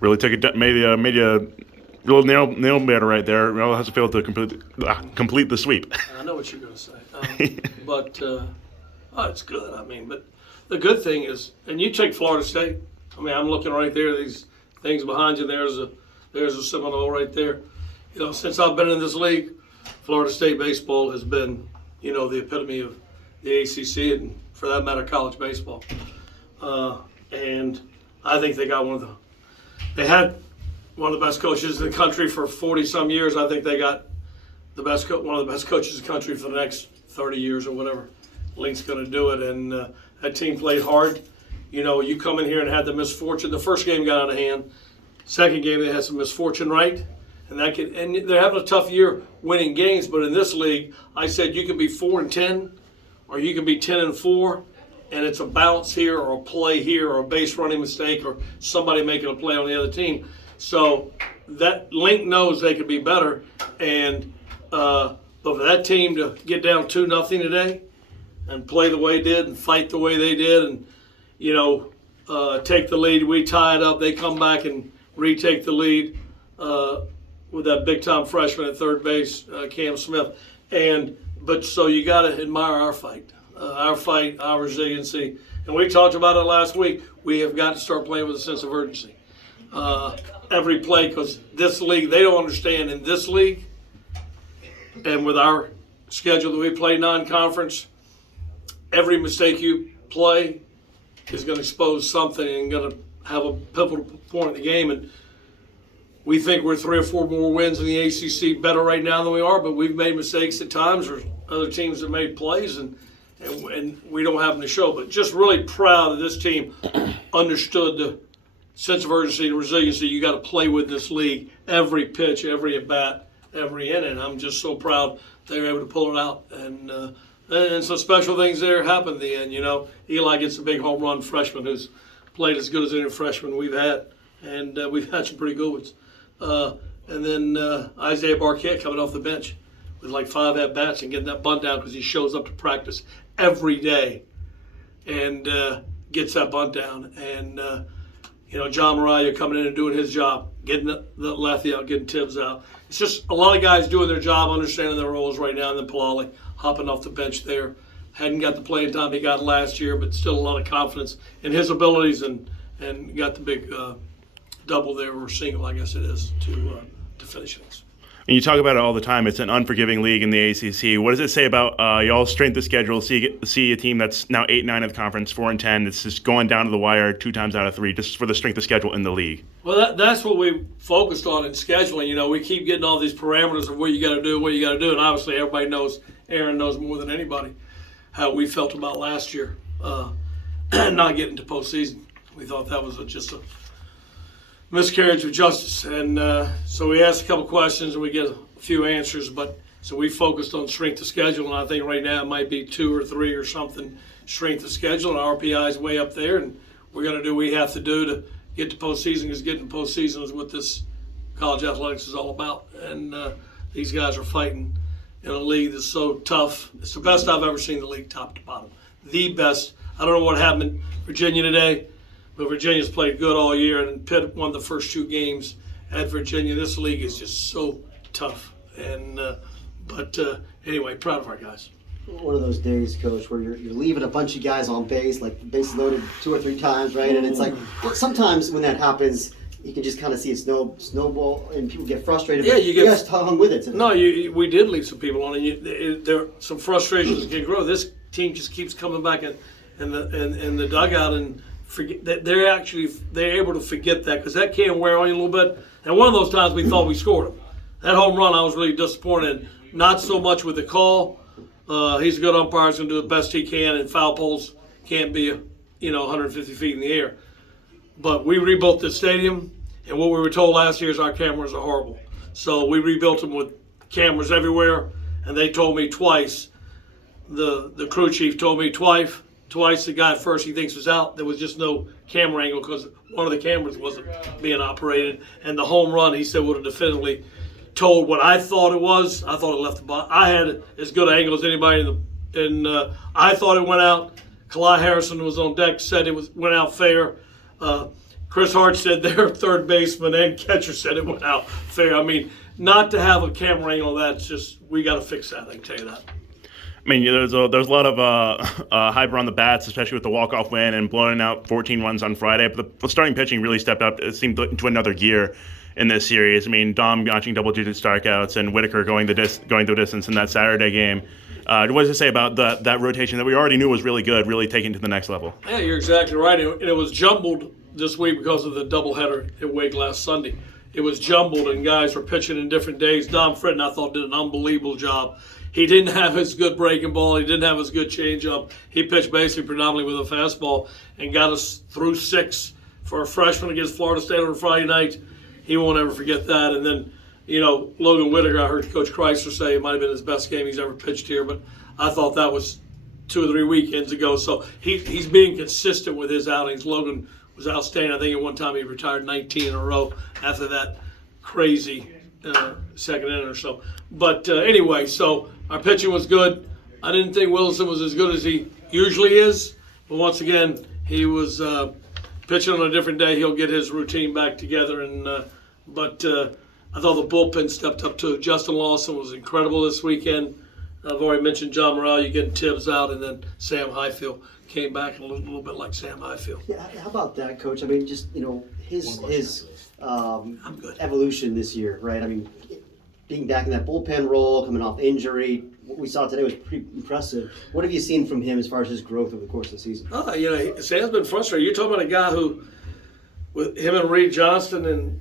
really took it, made a little nail biter right there. How's it feel to complete the sweep? I know what you're going to say, but it's good. I mean, but the good thing is, and you take Florida State. I mean, I'm looking right there. These things behind you. There's a Seminole right there. You know, since I've been in this league, Florida State baseball has been, you know, the epitome of the ACC and, for that matter, college baseball. And I think they got they had one of the best coaches in the country for 40-some years. I think they got one of the best coaches in the country for the next 30 years or whatever. Link's going to do it. And that team played hard. You know, you come in here and had the misfortune. The first game got out of hand. Second game, they had some misfortune, right? And they're having a tough year winning games. But in this league, I said you can be 4-10, or you can be 10-4, and it's a bounce here, or a play here, or a base running mistake, or somebody making a play on the other team. So that Link knows they could be better. And but for that team to get down 2-0 today, and play the way they did, and fight the way they did, and you know, take the lead, we tie it up. They come back and retake the lead. With that big-time freshman at third base, Cam Smith. But so you got to admire our fight, our resiliency. And we talked about it last week. We have got to start playing with a sense of urgency. Every play, because this league, they don't understand in this league, and with our schedule that we play non-conference, every mistake you play is going to expose something and going to have a pivotal point in the game. And we think we're 3 or 4 more wins in the ACC better right now than we are, but we've made mistakes at times, or other teams have made plays, and we don't have them to show. But just really proud that this team understood the sense of urgency and resiliency you got to play with this league, every pitch, every at-bat, every inning. I'm just so proud they were able to pull it out. And some special things there happened at the end. You know, Eli gets a big home run freshman who's played as good as any freshman we've had, and we've had some pretty good ones. And then Isaiah Barquette coming off the bench with like 5 at-bats and getting that bunt down because he shows up to practice every day and gets that bunt down. And, you know, John Mariah coming in and doing his job, getting the lefty out, getting Tibbs out. It's just a lot of guys doing their job, understanding their roles right now. And then Palali hopping off the bench there. Hadn't got the playing time he got last year, but still a lot of confidence in his abilities and got the big double there, or single, I guess it is, to finish things. And you talk about it all the time. It's an unforgiving league in the ACC. What does it say about y'all's strength of schedule? See a team that's now 8-9 of the conference, 4-10. It's just going down to the wire 2 times out of 3, just for the strength of schedule in the league. Well, that's what we focused on in scheduling. You know, we keep getting all these parameters of what you got to do, and obviously everybody knows. Aaron knows more than anybody how we felt about last year, not getting to postseason. We thought that was just a miscarriage of justice. And so we asked a couple questions and we get a few answers. But so we focused on strength of schedule, and I think right now it might be 2 or 3 or something strength of schedule, and RPI is way up there, and we're going to do what we have to do to get to postseason, because getting to postseason is what this college athletics is all about. And these guys are fighting in a league that's so tough. It's the best I've ever seen the league top to bottom. The best. I don't know what happened in Virginia today, but Virginia's played good all year, and Pitt won the first 2 games at Virginia. This league is just so tough. And but anyway, proud of our guys. One of those days, Coach, where you're leaving a bunch of guys on base, like the base loaded 2 or 3 times, right? And it's like, sometimes when that happens, you can just kind of see it snowball, and people get frustrated. Yeah, you guys hung with it today. No, we did leave some people on, and there some frustrations can grow. This team just keeps coming back in the dugout and forget that they're able to forget that, because that can wear on you a little bit. And one of those times we thought we scored them. That home run, I was really disappointed in. Not so much with the call. He's a good umpire. He's going to do the best he can, and foul poles can't be 150 feet in the air. But we rebuilt the stadium, and what we were told last year is our cameras are horrible. So we rebuilt them with cameras everywhere, and they told me twice. The crew chief told me twice. The guy at first he thinks was out. There was just no camera angle because one of the cameras wasn't being operated. And the home run, he said, would have definitively told what I thought it was. I thought it left the ball. I had as good an angle as anybody, and I thought it went out. Kalai Harrison was on deck, said it went out fair. Chris Hart said their third baseman and catcher said it went out fair. I mean, not to have a camera angle, that's just, we got to fix that, I can tell you that. I mean, there's a lot of hype around the bats, especially with the walk-off win and blowing out 14 runs on Friday. But the starting pitching really stepped up. It seemed into another gear in this series. I mean, Dom notching double-digit strikeouts and Whitaker going the distance in that Saturday game. What does it say about that rotation that we already knew was really good, really taking to the next level? Yeah, you're exactly right. And it was jumbled this week because of the doubleheader at Wake last Sunday. It was jumbled, and guys were pitching in different days. Dom Fritton, I thought, did an unbelievable job. He didn't have his good breaking ball. He didn't have his good changeup. He pitched basically predominantly with a fastball and got us through 6 for a freshman against Florida State on Friday night. He won't ever forget that. And then, Logan Whitaker, I heard Coach Chrysler say it might have been his best game he's ever pitched here, but I thought that was 2 or 3 weekends ago. So he's being consistent with his outings. Logan was outstanding. I think at one time he retired 19 in a row after that crazy second inning or so. But anyway, so our pitching was good. I didn't think Wilson was as good as he usually is. But once again, he was pitching on a different day. He'll get his routine back together. But I thought the bullpen stepped up too. Justin Lawson was incredible this weekend. I've already mentioned John Morrell. You getting Tibbs out, and then Sam Highfield came back a little bit like Sam Highfield. Yeah, how about that, Coach? I mean, just his evolution this year, right? I mean, being back in that bullpen role, coming off injury, what we saw today was pretty impressive. What have you seen from him as far as his growth over the course of the season? Sam's been frustrated. You're talking about a guy who, with him and Reed Johnston, and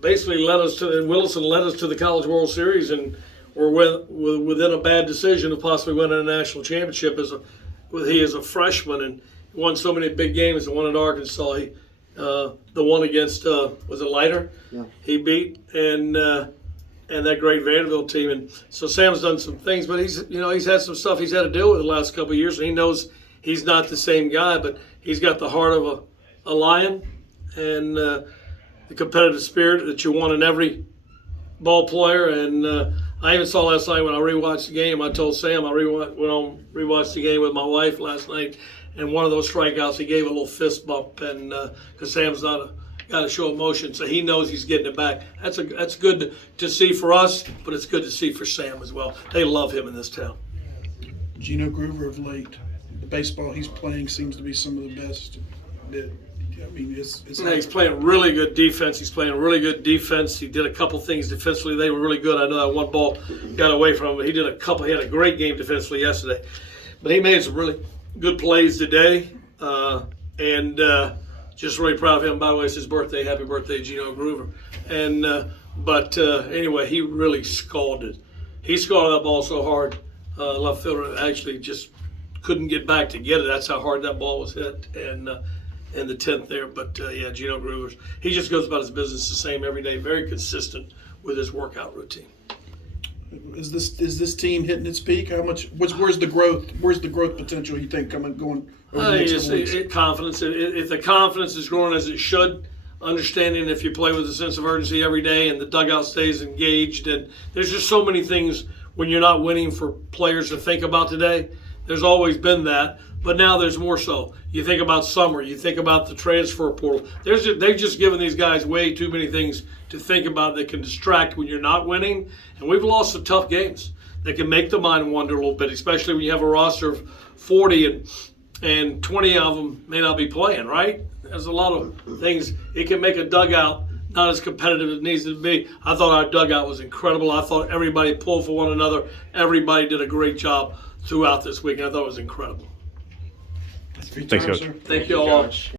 basically Wilson led us to the College World Series, and were within a bad decision of possibly winning a national championship as a freshman, and won so many big games. The one at Arkansas, the one against was it Leiter? Yeah. He beat and that great Vanderbilt team, and so Sam's done some things, but he's had some stuff he's had to deal with the last couple of years, and he knows he's not the same guy, but he's got the heart of a lion and the competitive spirit that you want in every ball player. And I even saw last night when I rewatched the game. I told Sam I rewatched the game with my wife last night, and one of those strikeouts he gave a little fist bump, and because Sam's not a guy to show emotion, so he knows he's getting it back. That's good to see for us, but it's good to see for Sam as well. They love him in this town. Gino Groover of late, the baseball he's playing seems to be some of the best. He's playing really good defense. He did a couple things defensively. They were really good. I know that one ball got away from him, but he had a great game defensively yesterday. But he made some really good plays today, and just really proud of him. By the way, it's his birthday. Happy birthday, Gino Groover. And anyway, he really scalded. He scalded that ball so hard. Left fielder actually just couldn't get back to get it. That's how hard that ball was hit. And the 10th there. But Gino Groover, he just goes about his business the same every day. Very consistent with his workout routine. Is this team hitting its peak? How much? Where's the growth? Where's the growth potential you think going over the next couple weeks? Confidence. If the confidence is growing as it should, understanding if you play with a sense of urgency every day and the dugout stays engaged, and there's just so many things when you're not winning for players to think about today. There's always been that, but now there's more so. You think about summer, you think about the transfer portal. They've just given these guys way too many things to think about that can distract when you're not winning. And we've lost some tough games that can make the mind wander a little bit, especially when you have a roster of 40 and 20 of them may not be playing, right? There's a lot of things. It can make a dugout not as competitive as it needs to be. I thought our dugout was incredible. I thought everybody pulled for one another. Everybody did a great job throughout this week, and I thought it was incredible. Thanks, Coach. Thank you all.